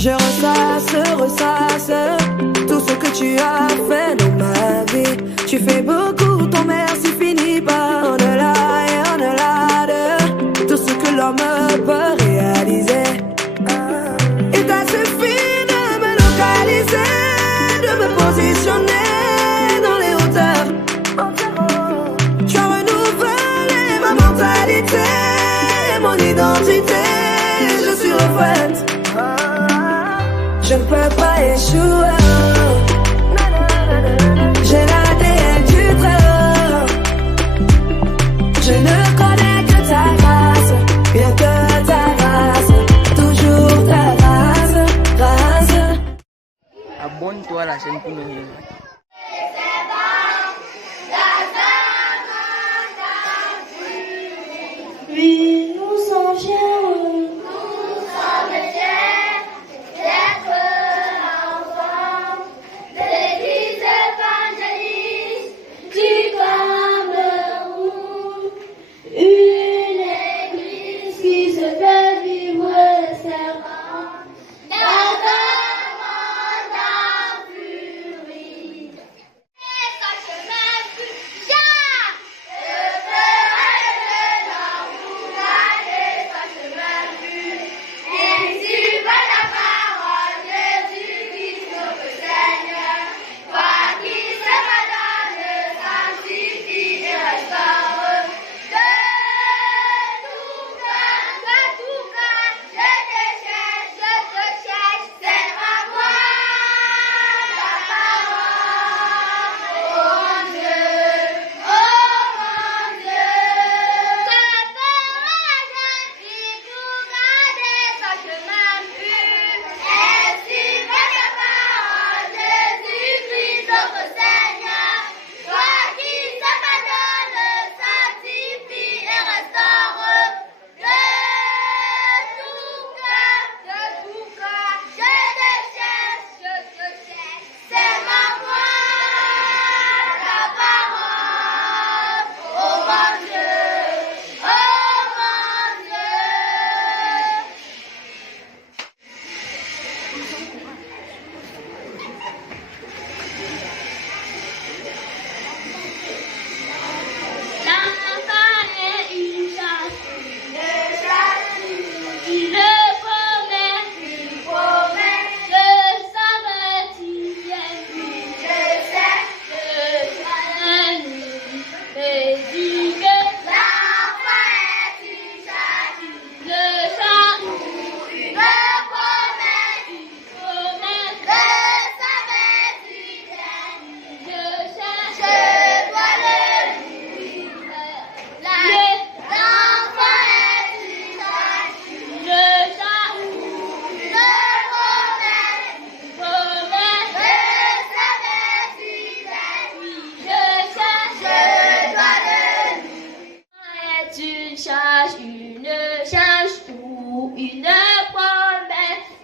Je ressasse tout ce que tu as fait dans ma vie. Tu fais beaucoup, ton merci finit par au-delà et au-delà de tout ce que l'homme peut réaliser. Il t'a suffi de me localiser, de me positionner dans les hauteurs. Tu as renouvelé ma mentalité, mon identité. Je suis refaite. Je ne peux pas échouer. J'ai l'ADN du très-haut. Je ne connais que ta grâce, rien que ta grâce, toujours ta grâce. Abonne-toi à la chaîne pour nous. Oui, nous sommes fiers.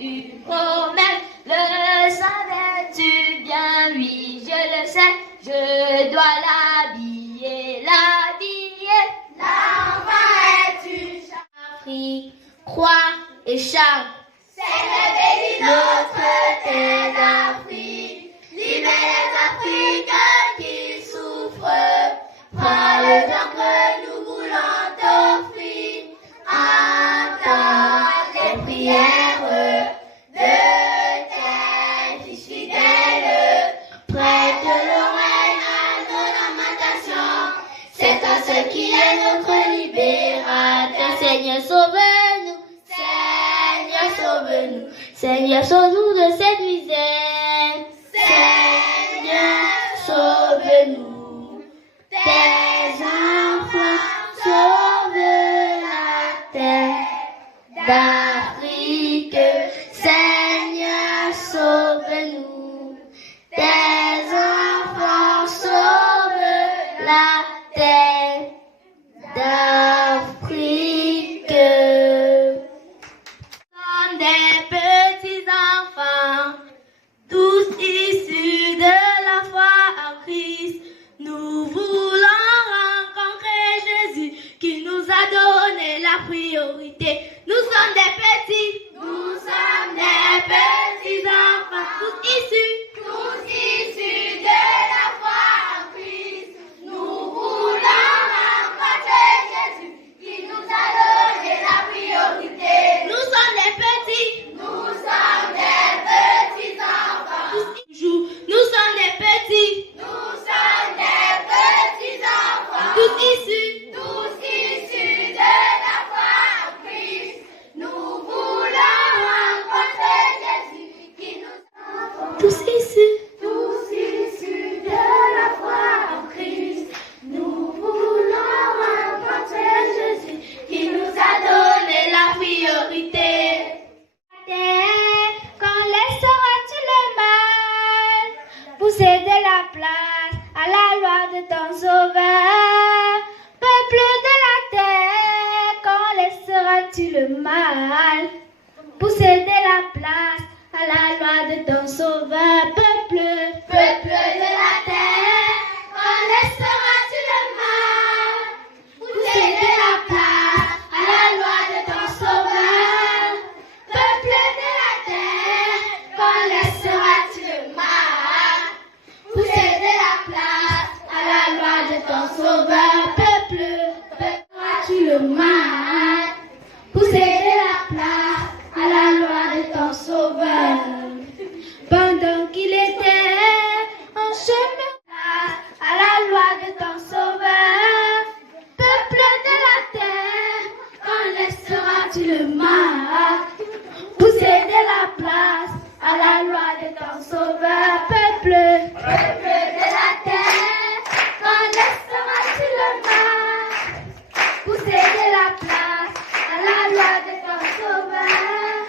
Une promesse, le savais-tu bien? Oui, je le sais, je dois l'habiller. L'enfant est une Afrique, croix et charme. C'est le béni notre terre d'Afrique. Libère les Africains qui souffrent. Prends le temps que nous voulons t'offrir. Entends les prières de tes fils fidèles. Prête l'oreille à nos lamentations. C'est toi ce qui est notre libérateur. Seigneur, sauve-nous. Seigneur, sauve-nous. Seigneur, sauve-nous de cette misère. Seigneur, sauve-nous. Tes enfants, sauve la terre d'Afrique. Seigneur, sauve-nous. Tes enfants, sauve la terre d'Afrique. Comme des petits enfants. place à la loi de ton sauveur. Peuple de la terre, quand laisseras-tu le mal pour céder la place à la loi de ton sauveur? Peuple de la terre, quand laisseras-tu le mal pour céder la place à la loi de ton sauveur? Peuple de la terre, quand laisseras-tu le mal pour céder la place à la loi de ton sauveur? Peuple, laisseras-tu le mal pour céder la place à la loi de ton sauveur? Pendant qu'il était en chemin à la loi de ton sauveur, peuple de la terre, quand laisseras-tu le mal pour céder la place à la loi de ton sauveur? Peuple de la terre, quand laisseras-tu le mal pour céder la place à la loi de ton sauveur?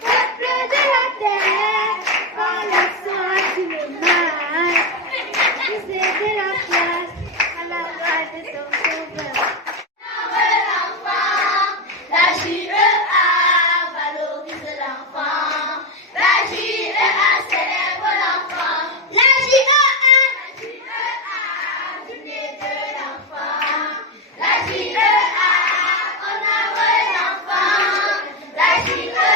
Peuple de la terre, quand laisseras-tu le mal pour céder la place à la loi de ton sauveur? La JEA valorise l'enfant. La JEA célèbre l'enfant. La JEA, journée de l'enfant. La JEA honore l'enfant. La JEA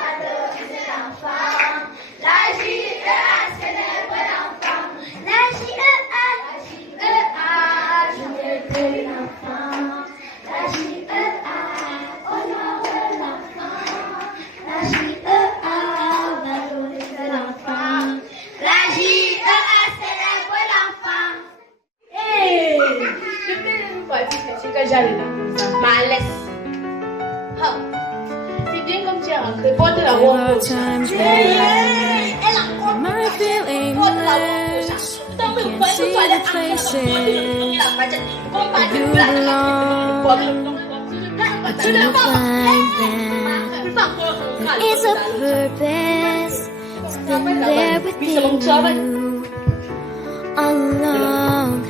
valorise l'enfant. La JEA célèbre l'enfant. La JEA, journée de l'enfant. La JEA honore l'enfant. La JEA valorise l'enfant. La JEA célèbre l'enfant. Hey! Depuis fois que j'allais dans ma laisse. C'est bien comme tu es rentré. Porte la There are robe. times when I feel aimless. I can't see the places you belong. I can't find them. There is a purpose. It's been there within you all along.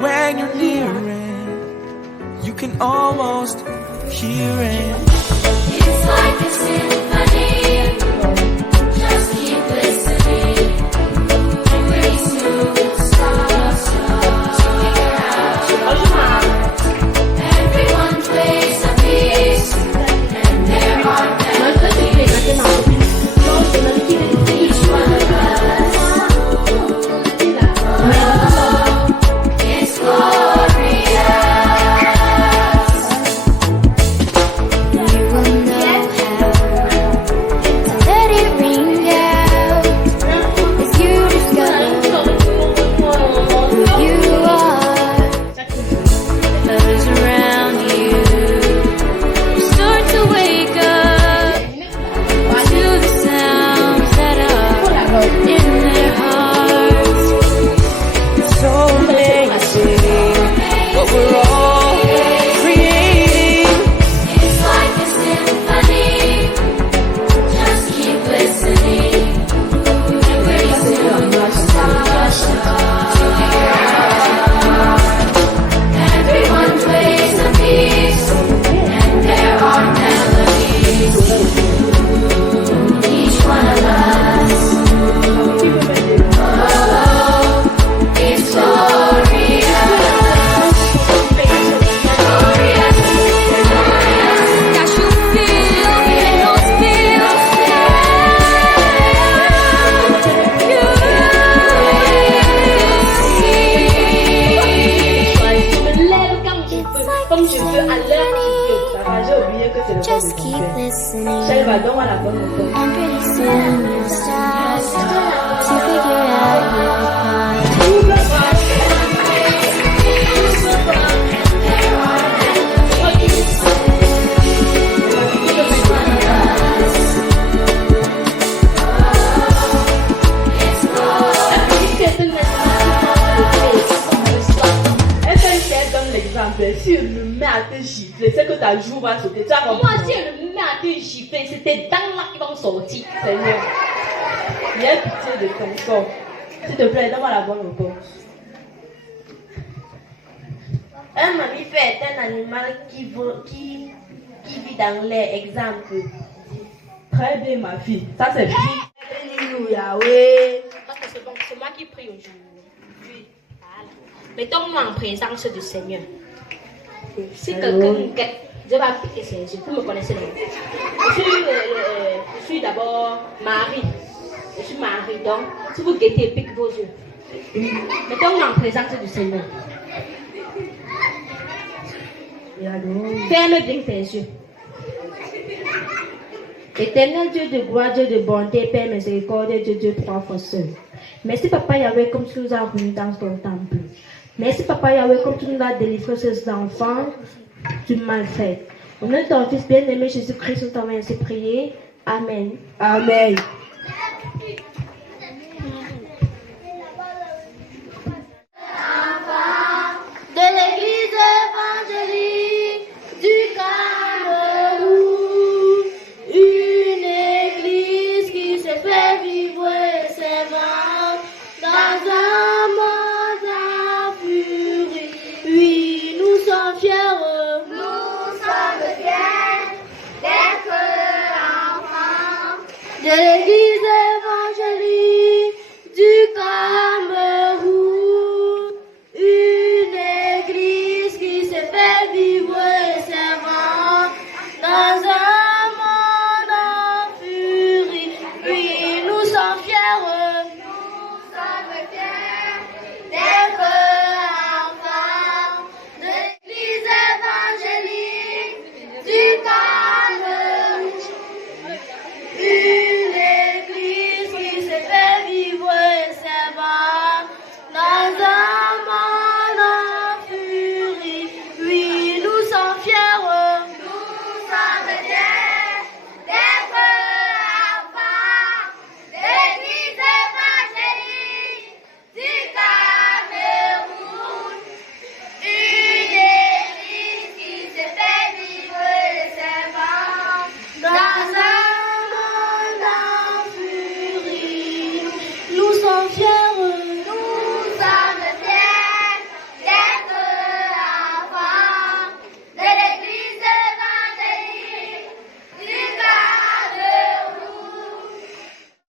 When you're near it, you can almost hear it. It's like a symphony. Just keep listening. And pretty soon it starts to figure out. Everyone plays a piece, and there are melodies. Each one of us. Oh, it's glorious. You will know how to let it ring out as you discover who you are. Others around you start to wake up to the sounds that are in their hearts. It's so amazing what we're all creating. It's like a symphony. Just keep listening. And pretty soon you'll start to figure out. Everyone plays a piece, and there are melodies. Each one of us. Oh, it's glorious. Got you feel those feels. Comme je veux à l'heure j'ai oublié que c'est le Just temps keep de listening, Salvador à la bonne hauteur. and pretty soon you'll start to figure out your part. Si elle me met à te gifler, c'est que ta joue va sauter. Tu as compris? Moi, si elle me met à te gifler, c'est tes dents là qui vont sortir. Seigneur, il y a pitié de ton corps. S'il te plaît, donne-moi la bonne réponse. Un mammifère est un animal qui vit dans l'air. Exemple. Très bien, ma fille. Ça, c'est bien. Alléluia, oui. Parce que c'est bon, c'est moi qui prie aujourd'hui. Voilà. Mettons-nous en présence du Seigneur. Si quelqu'un nous guette, je vais appliquer ses yeux. Vous me connaissez non? Je suis d'abord Marie. Je suis Marie. Donc, si vous guettez, pique vos yeux. Mettons-nous en présence du Seigneur. Ferme bien tes yeux. Éternel Dieu de gloire, Dieu de bonté, Père miséricorde, Dieu trois fois seul. Merci Papa Yahweh comme tu nous as réunis dans ton temple. Merci Papa Yahweh comme tu nous as délivré ces enfants du mal fait. Au nom de ton Fils bien-aimé Jésus-Christ, nous t'avons ainsi prié. Amen. Amen. De l'église évangélique du Cameroun, une église qui se fait vivre et s'évente dans un monde en furie. Oui, nous sommes fiers d'être enfants de l'église